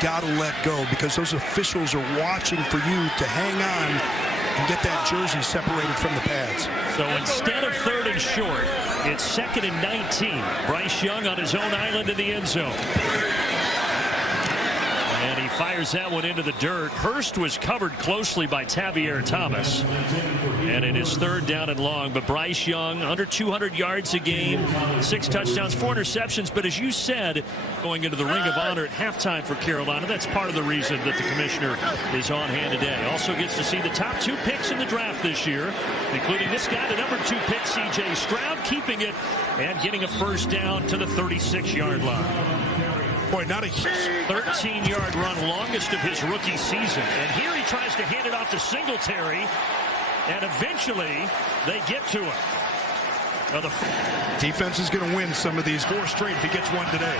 got to let go because those officials are watching for you to hang on and get that jersey separated from the pads. So instead of 3rd and short, it's 2nd and 19. Bryce Young on his own island in the end zone. And he fires that one into the dirt. Hurst was covered closely by Tavier Thomas. And it is 3rd down and long. But Bryce Young, under 200 yards a game, 6 touchdowns, 4 interceptions. But as you said, going into the Ring of Honor at halftime for Carolina, that's part of the reason that the commissioner is on hand today. Also gets to see the top 2 picks in the draft this year, including this guy, the number 2 pick, C.J. Stroud, keeping it and getting a first down to the 36-yard line. Boy, not a 13-yard run, longest of his rookie season. And here he tries to hand it off to Singletary, and eventually they get to him. Now the defense is going to win some of these 4 straight if he gets one today.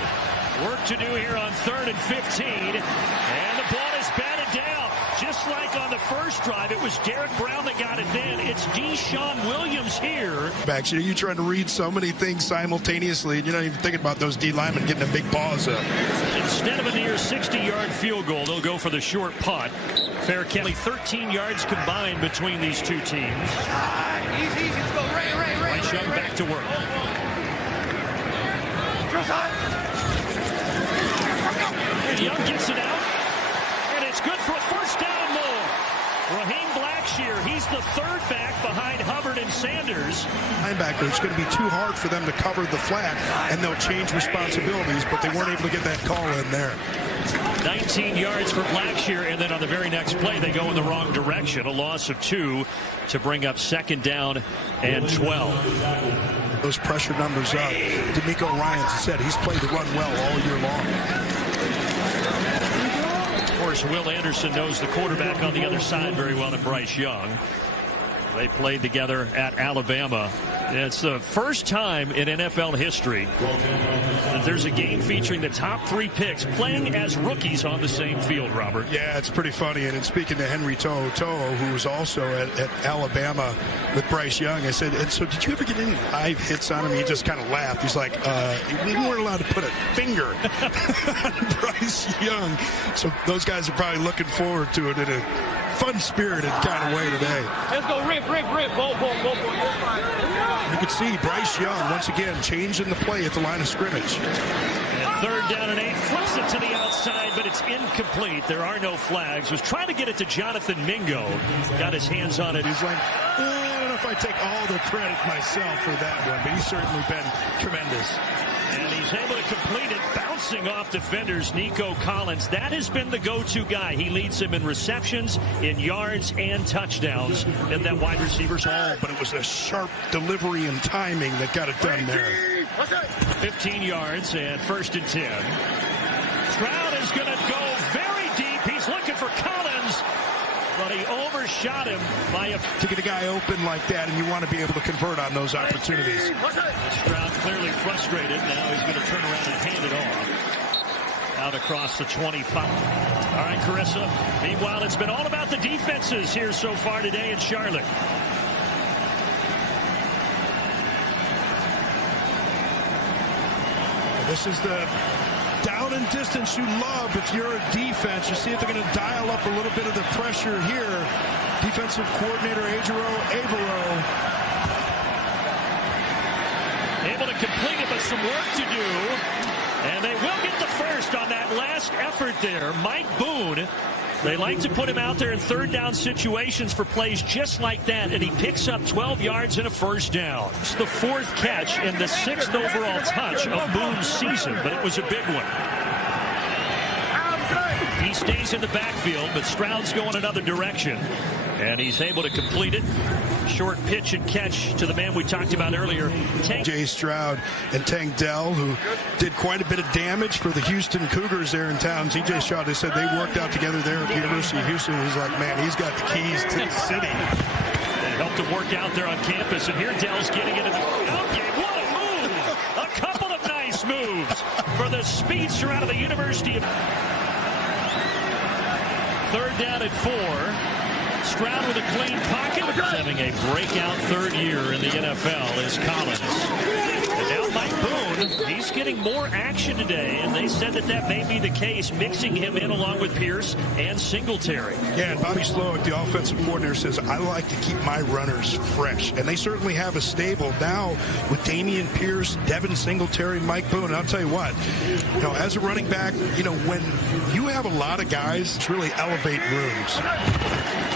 Work to do here on 3rd and 15, and the ball is batted down. Just like on the first drive, it was Derek Brown that got it then. It's Deshaun Williams here. Actually, you're trying to read so many things simultaneously, and you're not even thinking about those D linemen getting a big pause up. Instead of a near 60-yard field goal, they'll go for the short punt. Fair Kelly, 13 yards combined between these 2 teams. Easy, let's go. Bryce Young back to work. And Young gets it out, and it's good for a first down and more. Raheem Blackshear, he's the 3rd back behind Hubbard and Sanders. Linebacker, it's going to be too hard for them to cover the flat, and they'll change responsibilities, but they weren't able to get that call in there. 19 yards for Blackshear, and then on the very next play, they go in the wrong direction. A loss of 2 to bring up 2nd down and 12. Those pressure numbers up. D'Amico Ryans said he's played the run well all year long. Of course, Will Anderson knows the quarterback on the other side very well in Bryce Young. They played together at Alabama. It's the first time in NFL history that there's a game featuring the top 3 picks playing as rookies on the same field, Robert. Yeah, it's pretty funny. And in speaking to Henry Toho, who was also at Alabama with Bryce Young, I said, and so did you ever get any live hits on him? He just kind of laughed. He's like, we weren't allowed to put a finger on Bryce Young. So those guys are probably looking forward to it in a fun-spirited kind of way today. Let's go, rip. Go. You can see Bryce Young, once again, changing the play at the line of scrimmage. And 3rd down and 8, flips it to the outside, but it's incomplete. There are no flags. Was trying to get it to Jonathan Mingo. Got his hands on it. He's like, I don't know if I take all the credit myself for that one, but he's certainly been tremendous. And he's able to complete it, bouncing off defenders. Nico Collins, that has been the go-to guy. He leads him in receptions, in yards, and touchdowns in that wide receiver's hole. But it was a sharp delivery and timing that got it done there. 15 yards and 1st and 10. Stroud is going to go very deep. He's looking for Collins, but he overshot him by to get a guy open like that, and you want to be able to convert on those opportunities. Stroud clearly frustrated. Now he's going to turn around and hand it off. Out across the 25. All right, Carissa. Meanwhile, it's been all about the defenses here so far today in Charlotte. This is the down and distance you love if you're a defense. You see if they're going to dial up a little bit of the pressure here. Defensive coordinator Avero. Able to complete it, but some work to do. And they will get the first on that last effort there. Mike Boone, they like to put him out there in 3rd down situations for plays just like that, and he picks up 12 yards and a first down. It's the 4th catch and the 6th overall touch of Boone's season, but it was a big one. He stays in the backfield, but Stroud's going another direction, and he's able to complete it. Short pitch and catch to the man we talked about earlier, Jay Stroud and Tank Dell, who did quite a bit of damage for the Houston Cougars there in town. C.J. Stroud, they said they worked out together there at the University of Houston. He's like, man, he's got the keys to the city. They helped him work out there on campus, and here Dell's getting into the game. What a move! A couple of nice moves for the speedster out of the University of... 3rd down and 4. Stroud with a clean pocket. Having a breakout 3rd year in the NFL is Collins. And now Mike Boone He's getting more action today, and they said that may be the case, mixing him in along with Pierce and Singletary. Yeah, and Bobby Slowick, the offensive coordinator, says, I like to keep my runners fresh. And they certainly have a stable now with Dameon Pierce, Devin Singletary, Mike Boone. And I'll tell you what, as a running back, when you have a lot of guys, it's really elevate rooms.